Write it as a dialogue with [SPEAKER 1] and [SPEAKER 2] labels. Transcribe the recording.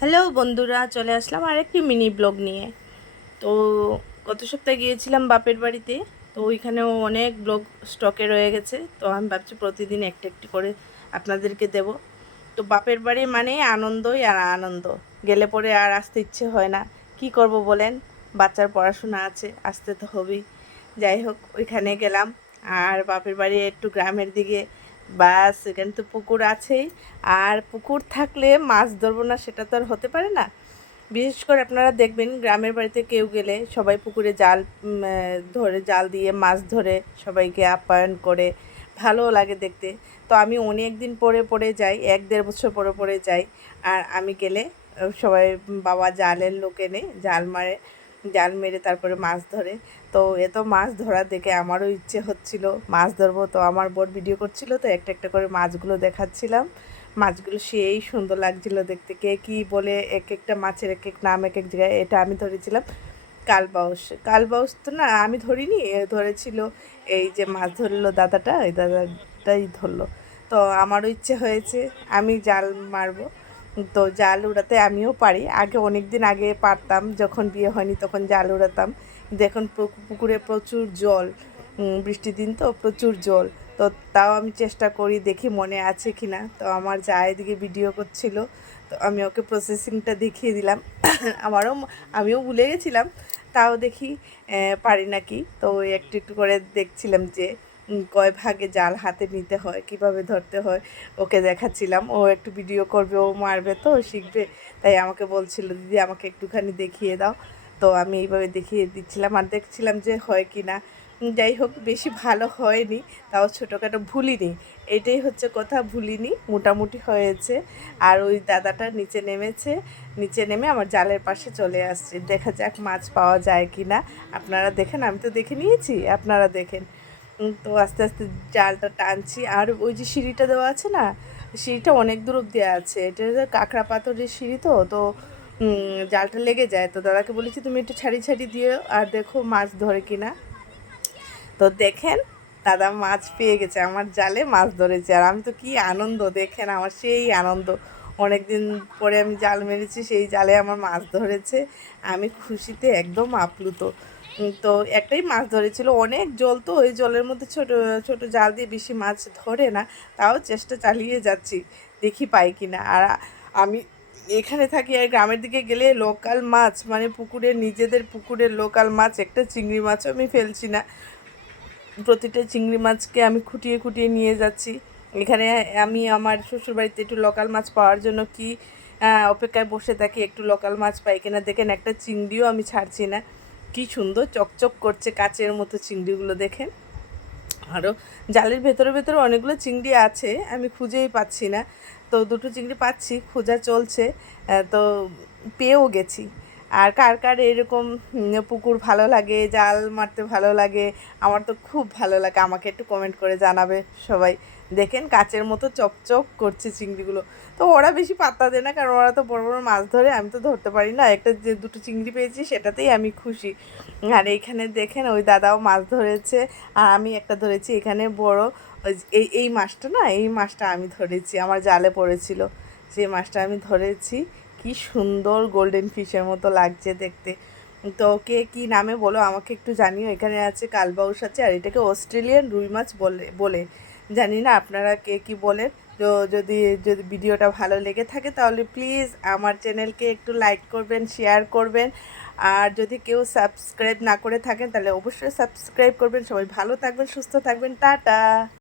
[SPEAKER 1] Hello বন্ধুরা, চলে আসলাম আরেকটি মিনি ব্লগ নিয়ে। তো গত সপ্তাহে গিয়েছিলাম বাপের বাড়িতে, তো ওইখানেও অনেক ব্লগ স্টকে রয়ে গেছে। তো আমি ভাবছি প্রতিদিন একটা একটি করে আপনাদেরকে দেব। তো বাপের বাড়ি মানে আনন্দই আর আনন্দ। গেলে পরে আর আসতে ইচ্ছে হয় না। কি করব বলেন? বাচ্চার পড়াশোনা আছে, আসতে তো হবেই। যাই হোক, ওইখানে গেলাম। আর বাপের বাড়ি একটু গ্রামের দিকে বাস, এখানে তো পুকুর আছেই। আর পুকুর থাকলে মাছ ধরবো না, সেটা তো আর হতে পারে না। বিশেষ করে আপনারা দেখবেন, গ্রামের বাড়িতে কেউ গেলে সবাই পুকুরে জাল ধরে জাল দিয়ে মাছ ধরে সবাইকে আপ্যায়ন করে। ভালো লাগে দেখতে। তো আমি অনেক দিন পরে পরে যাই, এক দেড় বছর পরে পরে যাই। আর আমি গেলে, সবাই বাবা জালের লোক এনে জাল মারে। জাল মেরে তারপরে মাছ ধরে। তো এত মাছ ধরা দেখে আমারও ইচ্ছে হচ্ছিল। মাছ ধরবো তো আমার বোর ভিডিও করছিল তো একটা একটা করে মাছগুলো দেখাচ্ছিলাম। মাছগুলো সেই সুন্দর লাগছিল দেখতে। কে কী বলে এক একটা মাছের এক এক নাম এক এক জায়গায়, এটা আমি ধরেছিলাম কালবাউস। কালবাউস তো না, আমি ধরিনি ধরেছিল এই যে মাছ ধরলো দাদাটা, এই দাদাটাই ধরলো। তো আমারও ইচ্ছে হয়েছে, আমি জাল মারবো। তো জাল উড়াতে আমিও পারি। আগে অনেক দিন আগে পারতাম, যখন বিয়ে হয়নি তখন জাল উড়াতাম। দেখুন পুকুরে প্রচুর জল বৃষ্টির দিন তো প্রচুর জল। তো তাও আমি চেষ্টা করি দেখি মনে আছে কি না তো আমার যা এদিকে ভিডিও করছিল, তো আমি ওকে প্রসেসিংটা দেখিয়ে দিলাম। আমারও আমিও ভুলে গেছিলাম, তাও দেখি পারি নাকি। তো একটু একটু করে দেখছিলাম যে কয় ভাগে জাল হাতে নিতে হয়, কীভাবে ধরতে হয়, ওকে দেখাচ্ছিলাম। ও একটু ভিডিও করবে, ও মারবে তো শিখবে। তাই আমাকে বলছিল, দিদি, আমাকে একটুখানি দেখিয়ে দাও। তো আমি এইভাবে দেখিয়ে দিচ্ছিলাম আর দেখছিলাম যে হয় কি না। যাই হোক, বেশি ভালো হয়নি, তাও ছোটোখাটো ভুলিনি। এটাই হচ্ছে কথা, ভুলিনি, মোটামুটি হয়েছে। আর ওই দাদাটা নিচে নেমেছে, নিচে নেমে আমার জালের পাশে চলে আসছে। দেখা যাক মাছ পাওয়া যায় কি না। আপনারা দেখেন, আমি তো দেখে নিয়েছি, আপনারা দেখেন। তো আস্তে আস্তে জালটা টানছি। আর ওই যে সিঁড়িটা দেওয়া আছে না, সিঁড়িটা অনেক দূর অব্দি আছে। এটা কাঁকড়া পাথরের সিঁড়ি তো তো জালটা লেগে যায়। তো দাদাকে বলেছি, তুমি একটু ছাড়ি ছাড়ি দিও আর দেখো মাছ ধরে কিনা। তো দেখেন, দাদা মাছ পেয়ে গেছে, আমার জালে মাছ ধরেছে। আর আমি তো কি আনন্দ, দেখেন আমার সেই আনন্দ। অনেক দিন পরে আমি জাল মেরেছি, সেই জালে আমার মাছ ধরেছে। আমি খুশিতে একদম আপ্লুত। তো একটাই মাছ ধরেছিল। অনেক জল তো ওই জলের মধ্যে ছোট ছোট জাল দিয়ে বেশি মাছ ধরে না, তাও চেষ্টা চালিয়ে যাচ্ছি, দেখি পাই কিনা। আর আমি এখানে থাকি আর গ্রামের দিকে গেলে লোকাল মাছ মানে পুকুরের নিজেদের পুকুরের লোকাল মাছ, একটা চিংড়ি মাছও আমি ফেলছি না। প্রতিটা চিংড়ি মাছকে আমি খুঁটিয়ে খুঁটিয়ে নিয়ে যাচ্ছি। এখানে আমি আমার শ্বশুরবাড়িতে একটু লোকাল মাছ পাওয়ার জন্য কি অপেক্ষায় বসে থাকি, একটু লোকাল মাছ পাই কিনা, দেখেন একটা চিংড়িও আমি ছাড়ছি না। কি সুন্দর চকচক করছে কাচের মতো চিংড়িগুলো দেখেন। আরও জালের ভেতরে ভেতরে অনেকগুলো চিংড়ি আছে, আমি খুঁজেই পাচ্ছি না। তো দুটো চিংড়ি পাচ্ছি, খোঁজা চলছে তো পেয়েও গেছি। আর কার কার এরকম পুকুর ভালো লাগে, জাল মারতে ভালো লাগে, আমার তো খুব ভালো লাগে, আমাকে একটু কমেন্ট করে জানাবে সবাই। দেখেন কাচের মতো চকচক করছে চিংড়িগুলো। তো ওরা বেশি পাত্তা দেয় না, কারণ ওরা তো বড় বড় মাছ ধরে, আমি তো ধরতে পারি না। একটা যে দুটো চিংড়ি পেয়েছি, সেটাতেই আমি খুশি। আর এইখানে দেখেন ওই দাদাও মাছ ধরেছে, আর আমি একটা ধরেছি এখানে বড়। এই এই মাছটা না, এই মাছটা আমি ধরেছি, আমার জালে পড়েছিল। সেই মাছটা আমি ধরেছি, কি সুন্দর গোল্ডেন ফিশের মতো লাগছে দেখতে। তো কে কী নামে বলো, আমাকে একটু জানিও, এখানে আছে কালবাউস আছে, আর এটাকে অস্ট্রেলিয়ান রুই মাছ বলে বলে। জানি না আপনারা কে কী বলেন। তো যদি যদি ভিডিওটা ভালো লেগে থাকে তাহলে প্লিজ আমার চ্যানেলকে একটু লাইক করবেন শেয়ার করবেন। আর যদি কেউ সাবস্ক্রাইব না করে থাকেন তাহলে অবশ্যই সাবস্ক্রাইব করবেন। সবাই ভালো থাকবেন, সুস্থ থাকবেন। টাটা!